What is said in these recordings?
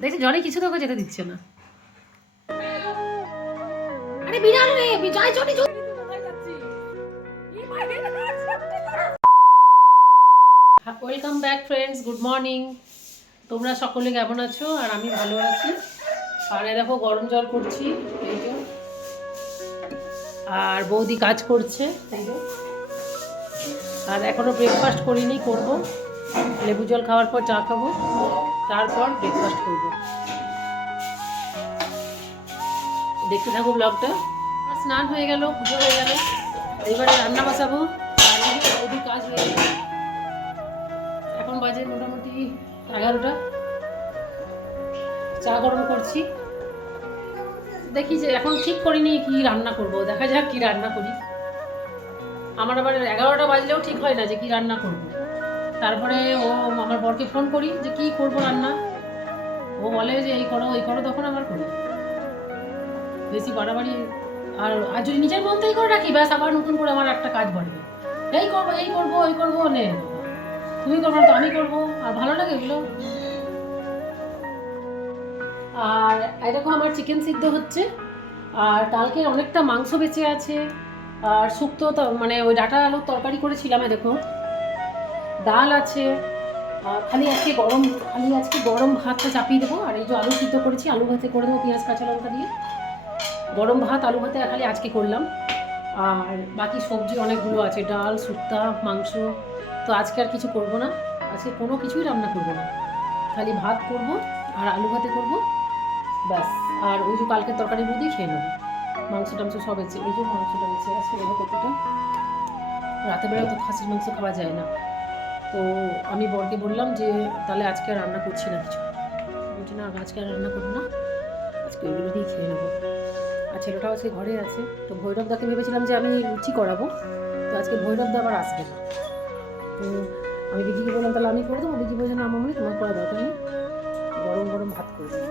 দেখছি জনি কিছু তোকে যেতে দিচ্ছে না। আরে বিড়াল রে, যাই জনি জলদি, তুই কোথায় যাচ্ছিস? Welcome back friends, good morning. তোমরা সকলে কেমন আছো? আর আমি ভালো আছি। আর দেখো গরম জল করছি, এই যে। আর বৌদি কাজ করছে, এই যে। আর এখনো ব্রেকফাস্ট করিনি, করব। লেবু জল খাওয়ার পর চা খাবো, তারপর ব্রেকফাস্ট করব। দেখতে থাকো ব্লগটা। স্নান হয়ে গেল, পুজো হয়ে গেল, এবারে রান্না বসাবো। আর বৌদির কাজ হয়ে গেল। এখন বাজে মোটামুটি 11টা। চা গরম করছি। দেখি যে এখন ঠিক করিনি কি রান্না করব, দেখা যাক কি রান্না করি। আমার আবার 11টা বাজলেও ঠিক হয় না যে কি রান্না করব। তারপরে আমার বরকে ফোন করি যে কি করব রান্না। ও বলে যে এই করো ওই করো, তখন আমার করি। বেশি বাড়াবাড়ি আর যদি নিজের মনতেই করে রাখি, ব্যাস আবার নতুন করে আমার একটা কাজ বাড়বে। এই করবো এই করবো ওই করবো, নে তুমি করবো না তো আমি করবো, আর ভালো লাগে এগুলো। আর এরকম আমার চিকেন সিদ্ধ হচ্ছে। আর কালকে অনেকটা মাংস বেঁচে আছে। আর শুক্তো মানে ওই ডাঁটা আলুর তরকারি করেছিলাম, দেখো। ডাল আছে। খালি আজকে গরম ভাতটা চাপিয়ে দেবো। আর এই যে আলু সিদ্ধ করেছি, আলু ভাতে করে দেবো পেঁয়াজ কাঁচা লঙ্কা দিয়ে। গরম ভাত আলু ভাতে খালি আজকে করলাম। আর বাকি সবজি অনেকগুলো আছে, ডাল শুক্তা মাংস। তো আজকে আর কিছু করব না, আজকে কোনো কিছুই রান্না করব না। খালি ভাত করব আর আলু ভাতে করব, ব্যাস। আর ওই যে কালকে তরকারি দিয়ে খেয়ে নেবো। মাংস টাংস সব আছে, এই যে মাংসটা বেঁচে আছে, এবার কতটা। রাতে বেলা তো খাসির মাংস খাওয়া যায় না। তো আমি বরকে বললাম যে তাহলে আজকে আর রান্না করছি না কিছু। বলছি না আজকে আর রান্না করবো না, আজকে ওইগুলো দিয়ে খেয়ে নেবো। আর ছেলেটাও আজকে ঘরে আছে। তো ভৈরবদাকে ভেবেছিলাম যে আমি লুচি করাবো, তো আজকে ভৈরবদা আবার আসবে না। তো আমি বিজিকে বললাম তাহলে আমি করে দেবো। বিজি বলছে না মামনি তোমার করা দরকার নেই, গরম গরম ভাত করে দেবো।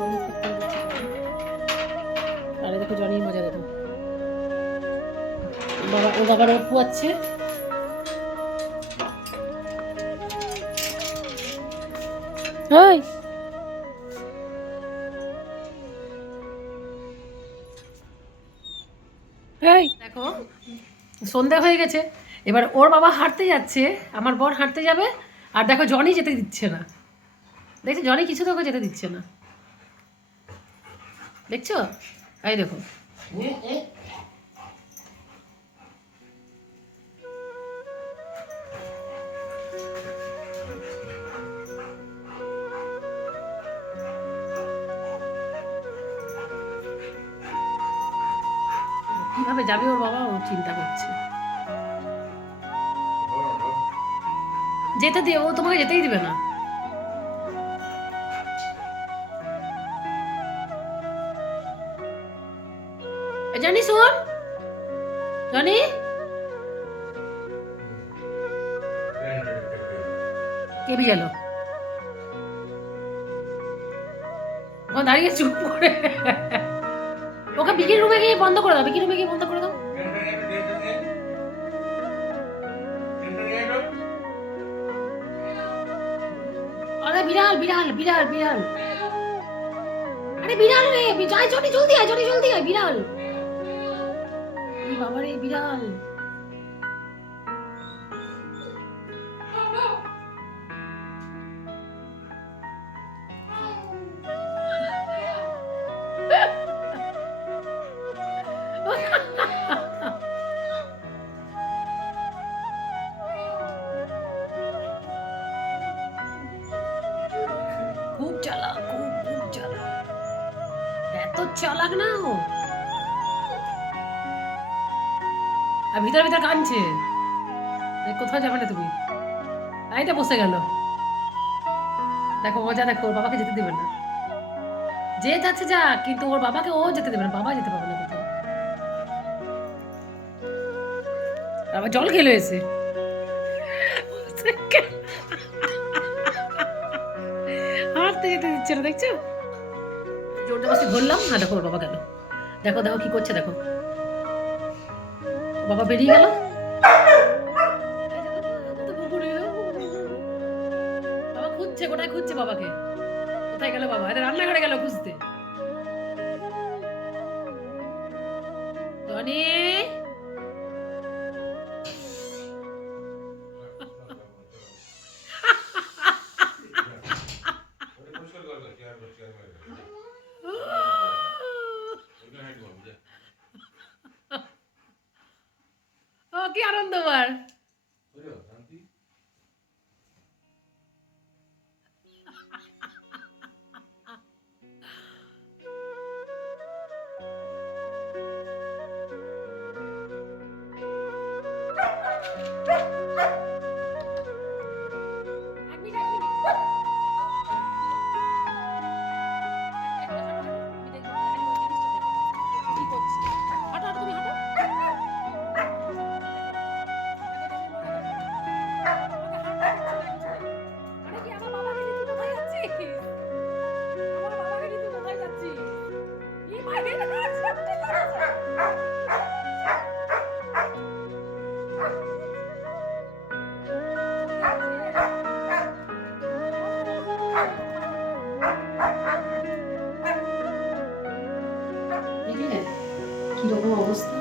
গরম ভাত করে দিচ্ছি। আরে দেখো জনির মজা দেখো, ও বাবার ওর পুয়াচ্ছে। এই এই দেখো সন্ধ্যা হয়ে গেছে, এবার ওর বাবা হাঁটতে যাচ্ছে, আমার বর হাঁটতে যাবে। আর দেখো জনি যেতে দিচ্ছে না, দেখছি জনি কিছু তোকে যেতে দিচ্ছে না, দেখছো? এই দেখো কিভাবে যাবে ওর বাবা, ও চিন্তা করছে। যেতে দিয়ে ও তোমাকে যেতেই দিবে না। জানি শোন, জানি কে ভিজালো ওখানে দাঁড়িয়ে চুপ করে। ওকে বিকির রুমে গিয়ে বন্ধ করে দাও, বিকির রুমে গিয়ে বন্ধ করে দাও। আরে বিড়াল বিড়াল বিড়াল বিড়াল, আরে বিড়াল রে, যাই জনি জলদি আয়, জনি জলদি আয়, বিড়াল। এই বাবা রে বিড়াল। খুব চালাক, খুব খুব চালাক, এত চালাক না ও। আর ভিতরে ভিতরে কাঁদছে, কোথাও যাবে না তুমি। তাই তো বসে গেল, দেখো মজা দেখো, ওর বাবাকে যেতে দেবে না। যে যাচ্ছে যা, কিন্তু ওর বাবাকে ও যেতে দেবে না, বাবা যেতে পারবে না কোথাও। আবার জল খেলো এসে, হাঁটতে যেতে দিচ্ছে না, দেখছো? জোর জবরদস্তি ধরলাম, না দেখো ওর বাবা গেল। দেখো দেখো কি করছে, দেখো বাবা বেরিয়ে গেল। বাবা খুঁজছে, কোথায় খুঁজছে বাবাকে, কোথায় গেল বাবা? রান্নাঘরে গেল খুঁজতে। টনি ও কি আনন্দ আমার। এক মিনিট, এক মিনিট। এখানে হাঁটো, হাঁটো। আমি দেখবো, খালি ওই জিনিসটা দেখবো। কি করছি? হাঁটো, হাঁটো, তুমি হাঁটো। ওকে হাঁটতে দিচ্ছি না, কিছু নেই। মানে কি আমার বাবাকে নিয়ে তুই কোথায় যাচ্ছিস? আমার বাবাকে নিয়ে তুই কোথায় যাচ্ছিস? এই মায়ের হাত ছাড়তে পারছে। দেখলে কিরকম অবস্থা?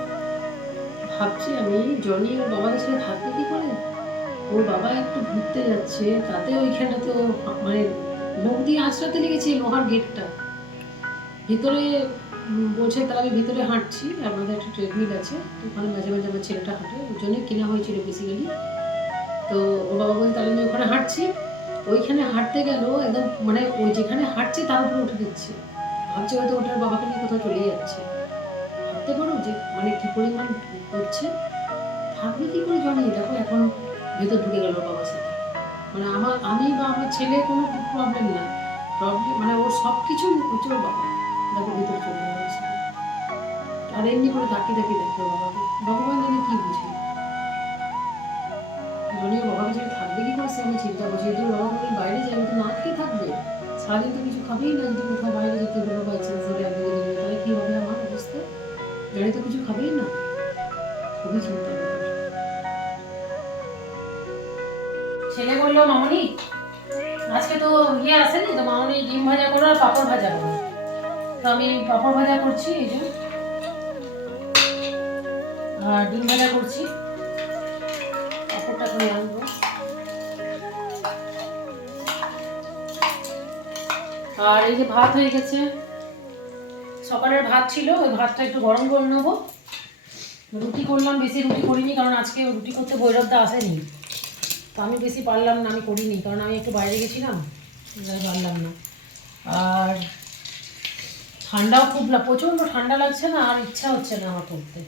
ভাবছি আমি জনি ওর বাবাকে ছেড়ে থাকবে কি করে। ওর বাবা একটু ঘুরতে যাচ্ছে, তাতে ওইখানটা তো মানে লোক দিয়ে আঁচড়াতে লেগেছে লোহার গেটটা। ভিতরে বলছে তাহলে আমি ভিতরে হাঁটছি, আমাদের একটা ট্রেডমিল আছে, তো ওখানে মাঝে মাঝে আমার ছেলেটা হাঁটে, ওই জন্যই কেনা হয়েছিল বেসিক্যালি। তো ওর বাবা বলছে তাহলে আমি ওখানে হাঁটছি। ওইখানে হাঁটতে গেল একদম মানে ওই যেখানে হাঁটছে তার উপরে উঠে দিচ্ছে, ভাবছে হয়তো ওটার বাবাকে নিয়ে কোথাও চলে যাচ্ছে। ভাবতে পারো যে মানে কি পরিমাণ করছে। থাকবে কি করে জানি। দেখো এখন ভেতর ঢুকে গেল বাবার সাথে, মানে আমি বা আমার ছেলে কোনো প্রবলেম না, প্রবলেম মানে ওর সব কিছু হচ্ছে ওর বাবা। দেখো ভিতরে চলে গেল ওর সাথে। আর এমনি করে তাকিয়ে তাকিয়ে দেখো বাবাকে, ভগবান জানে কি বুঝে। জনি ওর বাবাকে ছেড়ে থাকবে কি করে, সে আমি চিন্তা করছি। যদি ওর বাবা কোনো বাইরে যায় তো না খেয়ে থাকবে, সারাদিন তো কিছু খাবেই না। যদি কোথাও বাইরে যেতে হলো বা এক্সেন্স ধরে একদিকে দিবে, তাহলে কি হবে আমার অবস্থা? জনি তো কিছু খাবেই না, খুবই চিন্তা ব্যাপার। ছেলে বললো মামনি আজকে তো আসেনি, তো মামনি ডিম ভাজা করো আর পাঁপড় ভাজা করো। তো আমি পাঁপড় ভাজা করছি, এই যে আর ডিম ভাজা করছি। পাঁপড়টা করে আনবো। আর এই যে ভাত হয়ে গেছে, সকালের ভাত ছিল, ওই ভাতটা একটু গরম করে নেবো। রুটি করলাম, বেশি রুটি করিনি কারণ আজকে রুটি করতে ভৈরবদা আসেনি, তো আমি বেশি পারলাম না, আমি করিনি কারণ আমি একটু বাইরে গেছিলাম, পারলাম না। আর ঠান্ডাও খুব প্রচণ্ড ঠান্ডা লাগছে না, আর ইচ্ছা হচ্ছে না আমার করতে।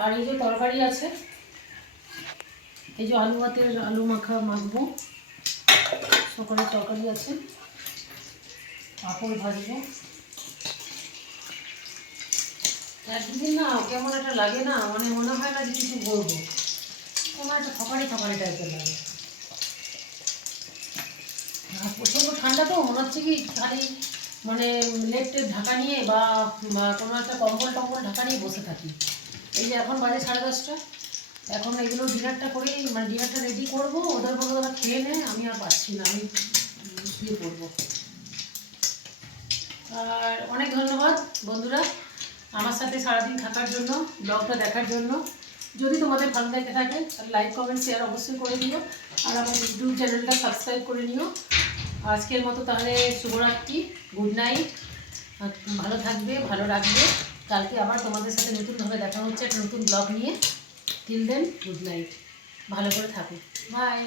আর এই যে তরকারি আছে, এই যে আলু ভাতের আলু মাখা মাখবো, সকালের তরকারি আছে, পাঁপড় ভাজবো। একদিন না কেমন একটা লাগে না, মানে মনে হয় না যে কিছু বলবো, কেমন একটা থকারি থকারি টাইপের লাগে। আর প্রচণ্ড ঠান্ডা তো মনে হচ্ছে কি খালি মানে লেপটেপ ঢাকা নিয়ে বা কোনো একটা কম্বল টম্বল ঢাকা নিয়ে বসে থাকি। এই যে এখন বাজে 10:30, এখন এগুলো ডিনারটা করেই মানে ডিনারটা রেডি করবো, ওদের বলবো ওরা খেয়ে নেয়, আমি আর পাচ্ছি না, আমি শুয়ে পড়বো। আর অনেক ধন্যবাদ বন্ধুরা আমার সাথে সারাদিন থাকার জন্য, ব্লগটা দেখার জন্য। যদি তোমাদের ভালো লেগে থাকে তাহলে লাইক কমেন্ট শেয়ার অবশ্যই করে দিও, আর আমার ইউটিউব চ্যানেলটা সাবস্ক্রাইব করে নিও। আজকের মতো তাহলে শুভরাত্রি, গুড নাইট। ভালো থাকবে, ভালো রাখবে। কালকে আবার তোমাদের সাথে নতুনভাবে দেখা হচ্ছে একটা নতুন ব্লগ নিয়ে। টিল দেন গুড নাইট, ভালো করে থাকো, বাই।